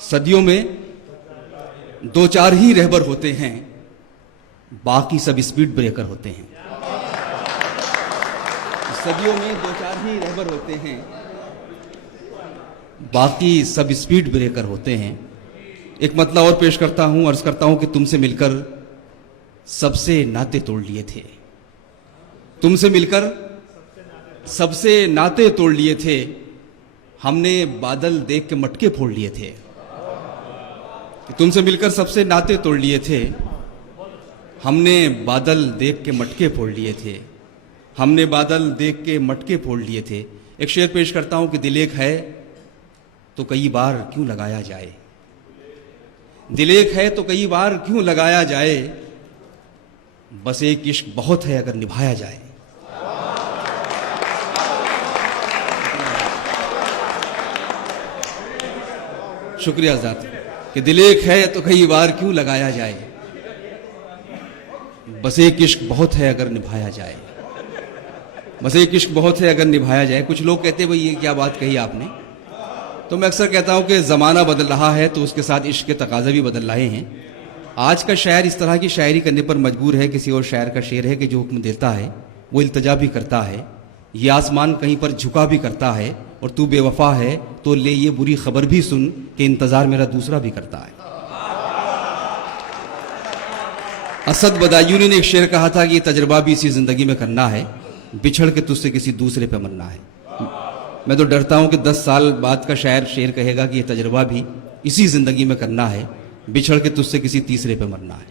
صدیوں میں دو چار ہی رہبر ہوتے ہیں، باقی سب اسپیڈ بریکر ہوتے ہیں۔ صدیوں میں دو چار ہی رہبر ہوتے ہیں، باقی سب اسپیڈ بریکر ہوتے ہیں۔ ایک مطلب اور پیش کرتا ہوں، عرض کرتا ہوں کہ تم سے مل کر سب سے ناطے توڑ لیے تھے، تم سے مل کر سب سے ناطے توڑ لیے تھے، ہم نے بادل دیکھ کے مٹکے پھوڑ لیے تھے۔ تم سے مل کر سب سے ناطے توڑ لیے تھے، ہم نے بادل دیکھ کے مٹکے پھوڑ لیے تھے، ہم نے بادل دیکھ کے مٹکے پھوڑ لیے تھے۔ ایک شعر پیش کرتا ہوں کہ دل ایک ہے تو کئی بار کیوں لگایا جائے، دل ایک ہے تو کئی بار کیوں لگایا جائے، بس ایک عشق بہت ہے اگر نبھایا جائے۔ شکریہ ذات کہ دل ایک ہے تو کئی بار کیوں لگایا جائے، بس ایک عشق بہت ہے اگر نبھایا جائے، بس ایک عشق بہت ہے اگر نبھایا جائے۔ کچھ لوگ کہتے ہیں بھئی یہ کیا بات کہی آپ نے، تو میں اکثر کہتا ہوں کہ زمانہ بدل رہا ہے تو اس کے ساتھ عشق کے تقاضے بھی بدل رہے ہیں۔ آج کا شاعر اس طرح کی شاعری کرنے پر مجبور ہے، کسی اور شاعر کا شعر ہے کہ جو حکم دیتا ہے وہ التجا بھی کرتا ہے، یہ آسمان کہیں پر جھکا بھی کرتا ہے، اور تو بے وفا ہے تو لے یہ بری خبر بھی سن کہ انتظار میرا دوسرا بھی کرتا ہے۔ اسد بدایونی نے ایک شعر کہا تھا کہ یہ تجربہ بھی اسی زندگی میں کرنا ہے، بچھڑ کے تجھ سے کسی دوسرے پہ مرنا ہے۔ میں تو ڈرتا ہوں کہ 10 سال بعد کا شاعر شعر کہے گا کہ یہ تجربہ بھی اسی زندگی میں کرنا ہے، بچھڑ کے تجھ سے کسی تیسرے پہ مرنا ہے۔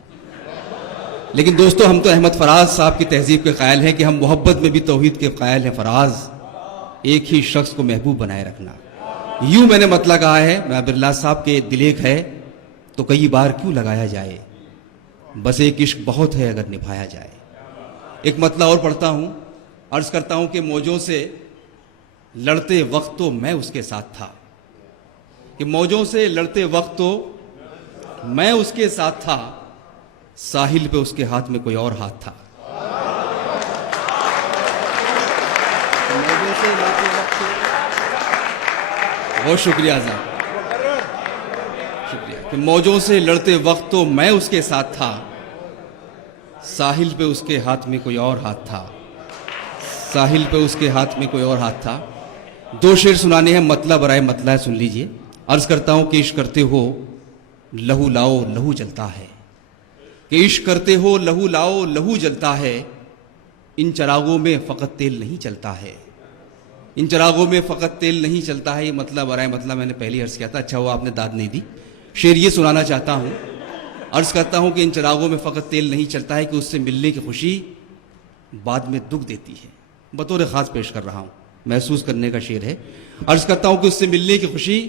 لیکن دوستو، ہم تو احمد فراز صاحب کی تہذیب کے قائل ہیں کہ ہم محبت میں بھی توحید کے قائل ہیں۔ فراز، ایک ہی شخص کو محبوب بنائے رکھنا، یوں میں نے مطلب کہا ہے میں برلا صاحب کے دل ایک ہے تو کئی بار کیوں لگایا جائے، بس ایک عشق بہت ہے اگر نبھایا جائے۔ ایک مطلب اور پڑھتا ہوں، عرض کرتا ہوں کہ موجوں سے لڑتے وقت تو میں اس کے ساتھ تھا، کہ موجوں سے لڑتے وقت تو میں اس کے ساتھ تھا، ساحل پہ اس کے ہاتھ میں کوئی اور ہاتھ تھا۔ موجوں سے لڑتے وقت بہت شکریہ صاحب، شکریہ کہ موجوں سے لڑتے وقت تو میں اس کے ساتھ تھا، ساحل پہ اس کے ہاتھ میں کوئی اور ہاتھ تھا، ساحل پہ اس کے ہاتھ میں کوئی اور ہاتھ تھا۔ دو شعر سنانے ہیں، مطلب برائے مطلع سن لیجئے۔ عرض کرتا ہوں کہ عشق کرتے ہو لہو لاؤ لہو جلتا ہے، کہ عشق کرتے ہو لہو لاؤ لہو جلتا ہے، ان چراغوں میں فقط تیل نہیں چلتا ہے، ان چراغوں میں فقط تیل نہیں چلتا ہے۔ یہ مطلب برائے مطلب میں نے پہلی عرض کیا تھا، اچھا وہ آپ نے داد نہیں دی۔ شعر یہ سنانا چاہتا ہوں، عرض کرتا ہوں کہ ان چراغوں میں فقط تیل نہیں چلتا ہے، کہ اس سے ملنے کی خوشی بعد میں دکھ دیتی ہے۔ بطور خاص پیش کر رہا ہوں، محسوس کرنے کا شعر ہے۔ عرض کرتا ہوں کہ اس سے ملنے کی خوشی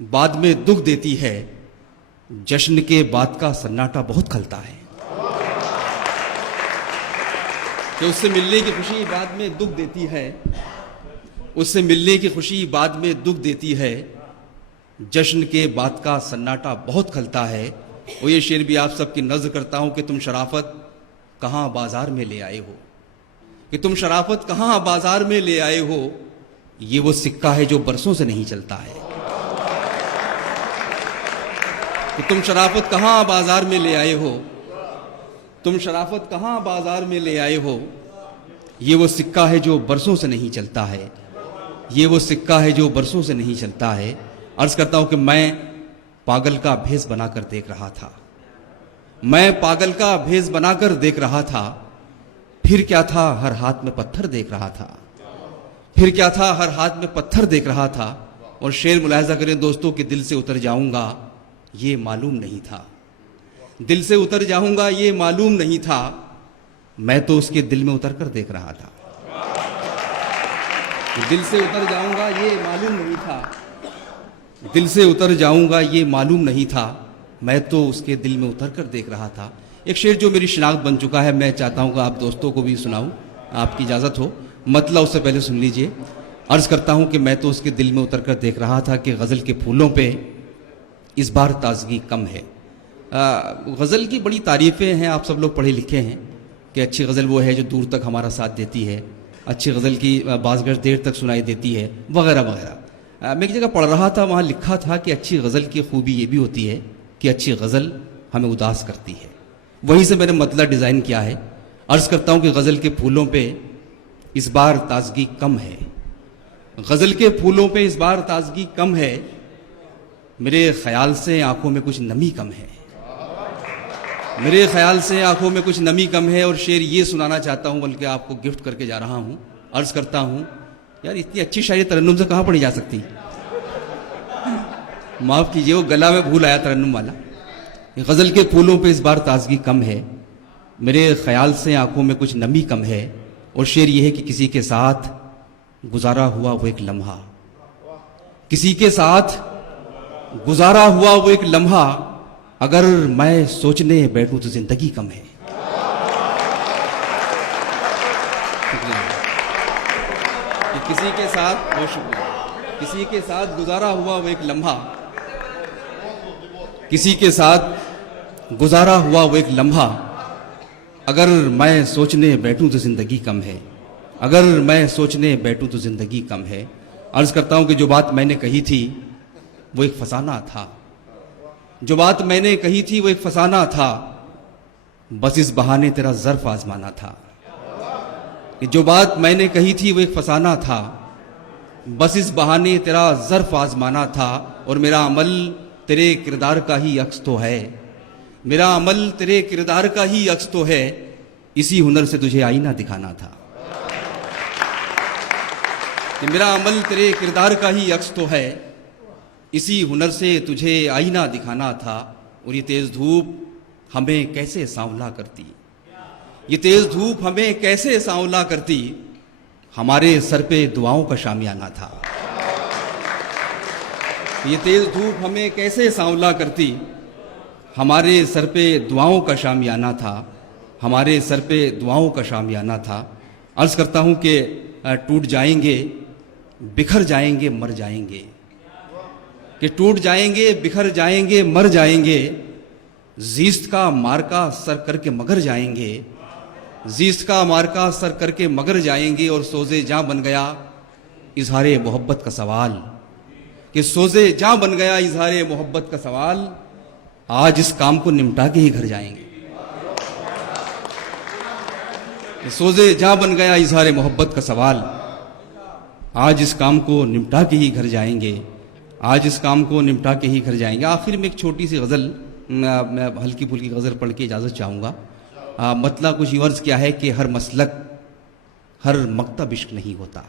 بعد میں دکھ دیتی ہے، جشن کے بعد کا سناٹا بہت کھلتا ہے، کہ اس سے ملنے کی خوشی بعد میں دکھ دیتی ہے، اس سے ملنے کی خوشی بعد میں دکھ دیتی ہے، جشن کے بعد کا سناٹا بہت کھلتا ہے۔ اور یہ شعر بھی آپ سب کی نظر کرتا ہوں کہ تم شرافت کہاں بازار میں لے آئے ہو، کہ تم شرافت کہاں بازار میں لے آئے ہو، یہ وہ سکہ ہے جو برسوں سے نہیں چلتا ہے، کہ تم شرافت کہاں بازار میں لے آئے ہو، تم شرافت کہاں بازار میں لے آئے ہو، یہ وہ سکہ ہے جو برسوں سے نہیں چلتا ہے، یہ وہ سکہ ہے جو برسوں سے نہیں چلتا ہے۔ عرض کرتا ہوں کہ میں پاگل کا بھیس بنا کر دیکھ رہا تھا، میں پاگل کا بھیس بنا کر دیکھ رہا تھا، پھر کیا تھا ہر ہاتھ میں پتھر دیکھ رہا تھا، پھر کیا تھا ہر ہاتھ میں پتھر دیکھ رہا تھا۔ اور شعر ملاحظہ کریں دوستوں کہ دل سے اتر جاؤں گا یہ معلوم نہیں تھا، دل سے اتر جاؤں گا یہ معلوم نہیں تھا، میں تو اس کے دل میں اتر کر دیکھ رہا تھا، دل سے اتر جاؤں گا یہ معلوم نہیں تھا، دل سے اتر جاؤں گا یہ معلوم نہیں تھا، میں تو اس کے دل میں اتر کر دیکھ رہا تھا۔ ایک شعر جو میری شناخت بن چکا ہے، میں چاہتا ہوں کہ آپ دوستوں کو بھی سناؤں، آپ کی اجازت ہو۔ مطلب اس سے پہلے سن لیجئے۔ عرض کرتا ہوں کہ میں تو اس کے دل میں اتر کر دیکھ رہا تھا کہ غزل کے پھولوں پہ اس بار تازگی کم ہے۔ غزل کی بڑی تعریفیں ہیں، آپ سب لوگ پڑھے لکھے ہیں کہ اچھی غزل وہ ہے جو دور تک ہمارا ساتھ دیتی ہے، اچھی غزل کی بعض گز دیر تک سنائی دیتی ہے، وغیرہ وغیرہ۔ میں ایک جگہ پڑھ رہا تھا, وہاں لکھا تھا کہ اچھی غزل کی خوبی یہ بھی ہوتی ہے کہ اچھی غزل ہمیں اداس کرتی ہے. وہیں سے میں نے مطلع ڈیزائن کیا ہے. عرض کرتا ہوں کہ غزل کے پھولوں پہ اس بار تازگی کم ہے, غزل کے پھولوں پہ اس بار تازگی کم ہے, میرے خیال سے آنکھوں میں کچھ نمی کم ہے, میرے خیال سے آنکھوں میں کچھ نمی کم ہے. اور شعر یہ سنانا چاہتا ہوں, بلکہ آپ کو گفٹ کر کے جا رہا ہوں. عرض کرتا ہوں یار اتنی اچھی شاعری ترنم سے کہاں پڑھی جا سکتی, معاف کیجیے وہ گلا میں بھول آیا ترنم والا. غزل کے پھولوں پہ اس بار تازگی کم ہے, میرے خیال سے آنکھوں میں کچھ نمی کم ہے. اور شعر یہ ہے کہ کسی کے ساتھ گزارا ہوا وہ ایک لمحہ, کسی کے ساتھ گزارا ہوا وہ ایک لمحہ, اگر میں سوچنے بیٹھوں تو زندگی کم ہے. کہ کسی کے ساتھ, بہت شکریہ, کسی کے ساتھ گزارا ہوا وہ ایک لمحہ, کسی کے ساتھ گزارا ہوا وہ ایک لمحہ, اگر میں سوچنے بیٹھوں تو زندگی کم ہے, اگر میں سوچنے بیٹھوں تو زندگی کم ہے. عرض کرتا ہوں کہ جو بات میں نے کہی تھی وہ ایک فسانہ تھا, جو بات میں نے کہی تھی وہ ایک فسانہ تھا, بس اس بہانے تیرا ظرف آزمانا تھا. کہ جو بات میں نے کہی تھی وہ ایک فسانہ تھا, بس اس بہانے تیرا ظرف آزمانا تھا. اور میرا عمل تیرے کردار کا ہی عکس تو ہے, میرا عمل تیرے کردار کا ہی عکس تو ہے, اسی ہنر سے تجھے آئینہ دکھانا تھا. کہ میرا عمل تیرے کردار کا ہی عکس تو ہے, اسی ہنر سے تجھے آئینہ دکھانا تھا. اور یہ تیز دھوپ ہمیں کیسے سانولا کرتی, یہ تیز دھوپ ہمیں کیسے سانولا کرتی, ہمارے سر پہ دعاؤں کا شامیانہ تھا. یہ تیز دھوپ ہمیں کیسے سانولا کرتی, ہمارے سر پہ دعاؤں کا شامیانہ تھا, ہمارے سر پہ دعاؤں کا شامیانہ تھا. عرض کرتا ہوں کہ ٹوٹ جائیں گے, بکھر جائیں گے, مر جائیں گے, کہ ٹوٹ جائیں گے, بکھر جائیں گے, مر جائیں گے, زیست کا مارکا سر کر کے مگر جائیں گے, زیست کا مارکا سر کر کے مگر جائیں گے. اور سوزے جاں بن گیا اظہار محبت کا سوال, کہ سوزے جاں بن گیا اظہار محبت کا سوال, آج اس کام کو نمٹا کے ہی گھر جائیں گے. سوزے جاں بن گیا اظہار محبت کا سوال, آج اس کام کو نمٹا کے ہی گھر جائیں گے, آج اس کام کو نمٹا کے ہی گھر جائیں گے. آخر میں ایک چھوٹی سی غزل, میں ہلکی پھلکی غزل پڑھ کے اجازت چاہوں گا. مطلب کچھ یہ عرض کیا ہے کہ ہر مسلک, ہر مکتب عشق نہیں ہوتا,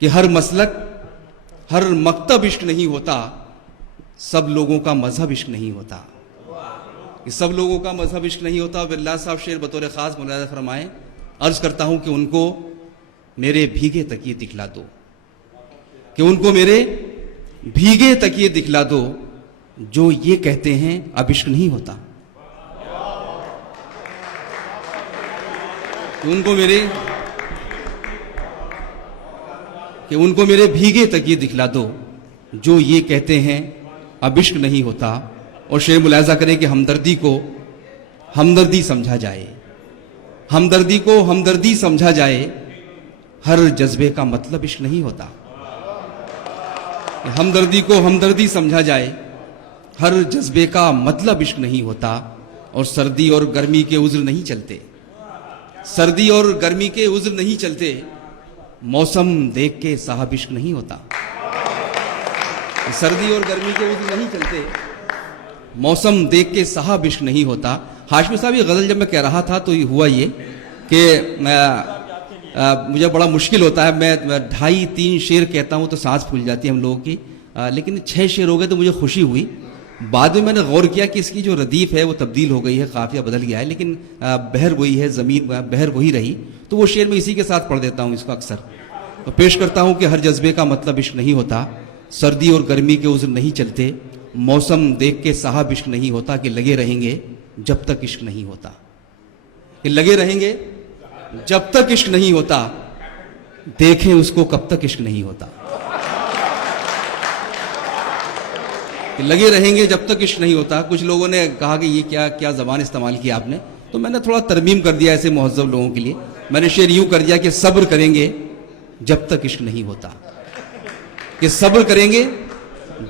کہ ہر مسلک, ہر مکتب عشق نہیں ہوتا, سب لوگوں کا مذہب عشق نہیں ہوتا, کہ سب لوگوں کا مذہب عشق نہیں ہوتا. باللہ صاحب شعر بطور خاص ملاحظہ فرمائیں. عرض کرتا ہوں کہ ان کو میرے بھیگے تکیے دکھلا دو, کہ ان کو میرے بھیگے تکیے دکھلا دو, جو یہ کہتے ہیں اب عشق نہیں ہوتا. کہ ان کو میرے بھیگے تکیے دکھلا دو, جو یہ کہتے ہیں اب عشق نہیں ہوتا. اور شعر ملاحظہ کریں کہ ہمدردی کو ہمدردی سمجھا جائے, ہمدردی کو ہمدردی سمجھا جائے, ہر جذبے کا مطلب عشق نہیں ہوتا. ہمدردی کو ہمدردی سمجھا جائے, ہر جذبے کا مطلب عشق نہیں ہوتا. اور سردی اور گرمی کے عذر نہیں چلتے, سردی اور گرمی کے عذر نہیں چلتے, موسم دیکھ کے صاحب عشق نہیں ہوتا. سردی اور گرمی کے عذر نہیں چلتے, موسم دیکھ کے صاحب عشق نہیں ہوتا. ہاشمی صاحب یہ غزل جب میں کہہ رہا تھا تو یہ ہوا یہ کہ مجھے بڑا مشکل ہوتا ہے, میں 2.5-3 شعر کہتا ہوں تو سانس پھول جاتی ہے ہم لوگوں کی, لیکن 6 شعر ہو گئے تو مجھے خوشی ہوئی. بعد میں نے غور کیا کہ اس کی جو ردیف ہے وہ تبدیل ہو گئی ہے, قافیہ بدل گیا ہے, لیکن بہر وہی ہے, زمین بہر وہی رہی. تو وہ شعر میں اسی کے ساتھ پڑھ دیتا ہوں اس کو اکثر. تو پیش کرتا ہوں کہ ہر جذبے کا مطلب عشق نہیں ہوتا, سردی اور گرمی کے عذر نہیں چلتے, موسم دیکھ کے صاحب عشق نہیں ہوتا. کہ لگے رہیں گے جب تک عشق نہیں ہوتا, کہ لگے رہیں گے جب تک عشق نہیں ہوتا, دیکھیں اس کو کب تک عشق نہیں ہوتا. کہ لگے رہیں گے جب تک عشق نہیں ہوتا. کچھ لوگوں نے کہا کہ یہ کیا زبان استعمال کی آپ نے, تو میں نے تھوڑا ترمیم کر دیا ایسے مہذب لوگوں کے لیے. میں نے شعر یوں کر دیا کہ صبر کریں گے جب تک عشق نہیں ہوتا, کہ کہ صبر کریں گے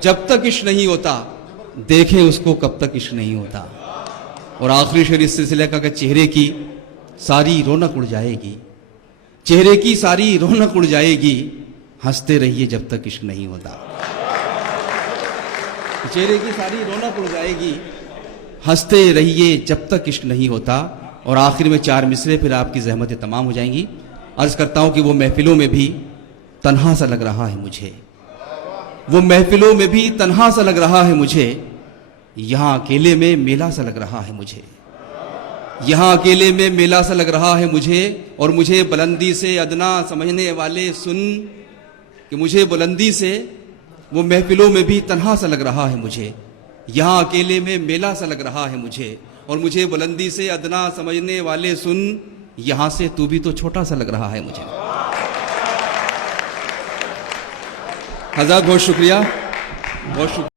جب تک عشق نہیں ہوتا، دیکھیں اس کو کب تک عشق نہیں ہوتا۔ اور آخری شعر اس سلسلے کا کہ چہرے کی ساری رونق اڑ جائے گی، چہرے کی ساری رونق اڑ جائے گی، ہنستے رہیے جب تک عشق نہیں ہوتا۔ چہرے کی ساری رونق اڑ جائے گی، ہنستے رہیے جب تک عشق نہیں ہوتا۔ اور آخر میں 4 مصرے پھر آپ کی زحمتیں تمام ہو جائیں گی۔ عرض کرتا ہوں کہ وہ محفلوں میں بھی تنہا سا لگ رہا ہے مجھے، وہ محفلوں میں بھی تنہا سا لگ رہا ہے مجھے، یہاں اکیلے میں میلہ سا لگ رہا ہے مجھے، یہاں اکیلے میں میلہ سا لگ رہا ہے مجھے۔ اور مجھے بلندی سے ادنا سمجھنے والے سن، کہ مجھے بلندی سے وہ محفلوں میں بھی تنہا سا لگ رہا ہے مجھے، یہاں اکیلے میں میلہ سا لگ رہا ہے مجھے۔ اور مجھے بلندی سے ادنا سمجھنے والے سن، یہاں سے تو بھی تو چھوٹا سا لگ رہا ہے مجھے۔ حضرات بہت شکریہ، بہت شکریہ۔